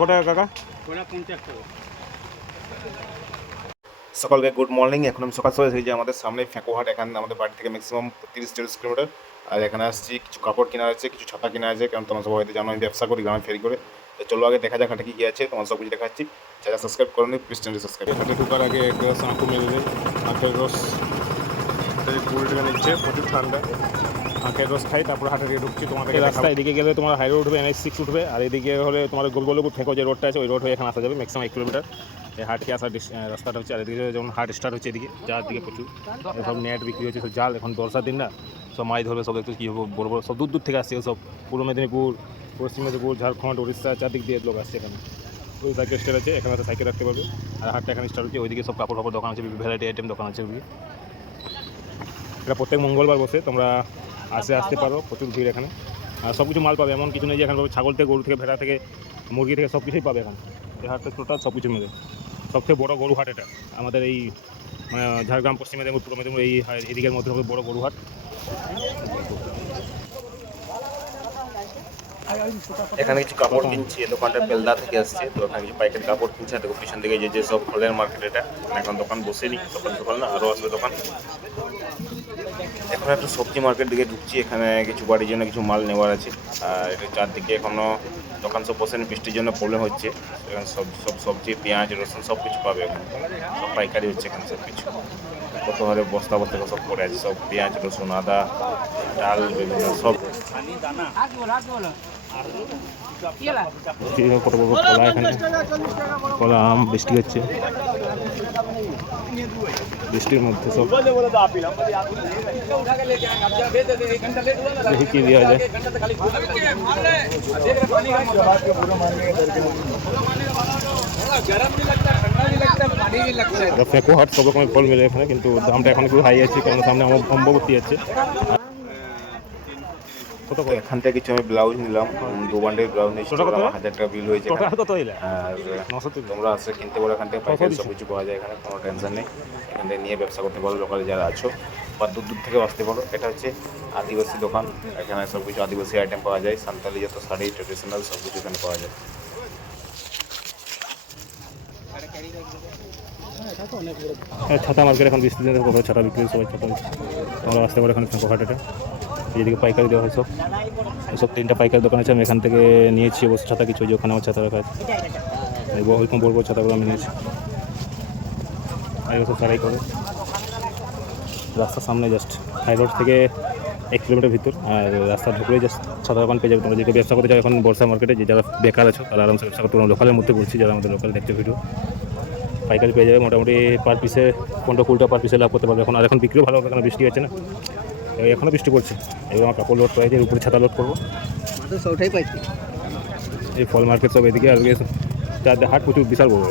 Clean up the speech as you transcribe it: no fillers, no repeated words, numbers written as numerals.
কোথায় কাকা? সকালকে good morning. এখন আমি সকাল সকাল যে আমাদের সামনে ফেঁকোহাট, এখানে আমাদের বাড়ি থেকে ম্যাক্সিমাম 30-40 কিলোমিটার। আর এখানে আসছি, কিছু কাপড় কেনা আছে, কিছু ছাতা কেনা আছে, কারণ তোমার সবাই হয়তো জানো আমি ব্যবসা করি গ্রামে ফেরি করে। তো চলো আগে দেখা যাক হাটে কী আছে, তোমার সব কিছু দেখাচ্ছি। যারা সাবস্ক্রাইব করেনি প্লিজ চ্যানেল সাবস্ক্রাইব। হাটে ঢোকার আগে এক গ্লাস আঁকু মেরে নেই, আখের রস কুড়িটা নিচ্ছে, প্রচুর ঠান্ডা। আখের রস খাই, তারপর হাটে দিয়ে ঢুকছি। তোমাদের রাস্তা এদিকে গেলে তোমার হাই রোড উঠবে, NH6 উঠবে, আর এদিকে হলে তোমার গোলগোলপুর ফেঁকো যে রোডটা আছে ওই রোড হয়ে এখানে আসা যাবে ম্যাক্সিমাম 1 কিলোমিটার। এই হাটকে আসার রাস্তাটা হচ্ছে। আর এদিকে যেমন হাট স্টার্ট হচ্ছে, এদিকে যার দিকে প্রচুর সব নেট বিক্রি হচ্ছে, সব জাল। এখন বর্ষার দিন না, সব মাছ ধরবে, সব একটু কী হবে, বড় বড় সব দূর দূর থেকে আসছে, সব পূর্ব মেদিনীপুর, পশ্চিম মেদিনীপুর, ঝাড়খণ্ড, উড়িষ্যা, চারদিক দিয়ে লোক আসছে এখানে। ওই সাইকেল স্টাইল আছে, এখানে একটা সাইকেল রাখতে পারবে। আর হাটটা এখানে স্টার্ট হচ্ছে, ওইদিকে সব কাপড় দোকান আছে, ভ্যারাইটি আইটেম দোকান আছে ওইদিকে। এটা প্রত্যেক মঙ্গলবার বসে, তোমরা আসতে পারো, প্রচুর ভিড় এখানে। আর সব কিছু মাল পাবে, এমন কিছু নেই যে এখানে ছাগল থেকে, গরু থেকে, ভেড়া থেকে, মুরগি থেকে সব কিছুই পাবে এখানে। এই হাটটা টোটাল সব কিছু মিলে সবথেকে বড় গরু হাট এটা আমাদের এই মানে ঝাড়গ্রাম, পশ্চিম মেদিনীপুর, পূর্ব মেদিনীপুর এই এদিকের মধ্যে সবথেকে বড় গরু হাট। এখানে কিছু কাপড় কিনছি, দোকানটা বেলদা থেকে আসছে, তো এখানে কিছু পাইকারি কাপড় কিনছে। দেখো পিছন দিকে যে সব ফলের মার্কেট, এটা এখন দোকান বসেনি, সকাল সকাল না, আরও আসবে দোকান। এখন একটা সবজি মার্কেট দিকে ঢুকছি, এখানে কিছু বাড়ির জন্য কিছু মাল নেওয়ার আছে। আর এটা চারদিকে এখনও দোকান সব বসেনি, বৃষ্টির জন্য প্রবলেম হচ্ছে। এখানে সব সবজি, পেঁয়াজ, রসুন সব কিছু পাবে এখানে, সব পাইকারি হচ্ছে এখানে সব কিছু। কত হারে বস্তা বস্তা সব পড়ে আছে, সব পেঁয়াজ, রসুন, আদা, ডাল, বিভিন্ন সব। কত বড় কলা, এখানে কলা, আম, বৃষ্টি হচ্ছে, বৃষ্টির মধ্যে সব দেখি কি দেওয়া যায়। ফেঁকো হাট, সব রকমের ফল মিলে এখানে, কিন্তু দামটা এখন একটু হাই আছে, কারণ সামনে আমার অম্ববতী আছে। এখান থেকে কিছু আমি ব্লাউজ নিলাম, 2 বান্ডেল ব্লাউজ নিয়েছি, 1000 টাকা বিল হয়েছে। আর তোমরা আসলে কিনতে পারো, এখান থেকে পাইকারি সব কিছু পাওয়া যায়, এখানে কোনো টেনশন নেই। এখান থেকে নিয়ে ব্যবসা করতে পারো, লোকালে যারা আছো, বা দূর দূর থেকেও আসতে পারো। এটা হচ্ছে আদিবাসী দোকান, এখানে সব কিছু আদিবাসী আইটেম পাওয়া যায়, সান্তালি যত শাড়ি, ট্রেডিশনাল সব কিছু এখানে পাওয়া যায়। ছাতা মার্কেট এখন বৃষ্টি দিনে ছাতা বিক্রি, সবাই ছাতা বিক্রি, তোমরা আসতে পারো এখানে ফেঁকো হাট। এটা যেদিকে পাইকারি দেওয়া হয় সব 3টা পাইকারি দোকান আছে। আমি এখান থেকে নিয়েছি অবশ্য ছাতা কিছু, যে ওখানে আমার ছাতা রাখা আছে, ওইরকম বড় বড় ছাতাগুলো আমি নিয়েছি। আর সব সারাই করে রাস্তার সামনে, জাস্ট হাই রোড থেকে 1 কিলোমিটার ভিতর। আর রাস্তা ঢুকলেই জাস্ট ছাতা দোকান পেয়ে যাবে। তোমরা যেটা ব্যবসা করতে চাও এখন বর্ষা মার্কেটে, যে যারা বেকার আছো তারা আরামসে ব্যবসা করতে পারো। লোকালের মধ্যে বলছি, যারা আমাদের লোকাল দেখতে ভিডিও, পাইকারি পেয়ে যাবে মোটামুটি পার পিসে 15-20 পার পিসে লাভ করতে পারবে এখন। আর এখন বিক্রিও ভালো হবে, কারণ বৃষ্টি আছে না, এখনও বৃষ্টি পড়ছে। এবং আমার কাপড় লোড পাইছে, উপরে ছাতা লোড করবো। এই ফল মার্কেট সব এদিকে, আর চারদিকে হাট প্রচুর, বিশাল বড়।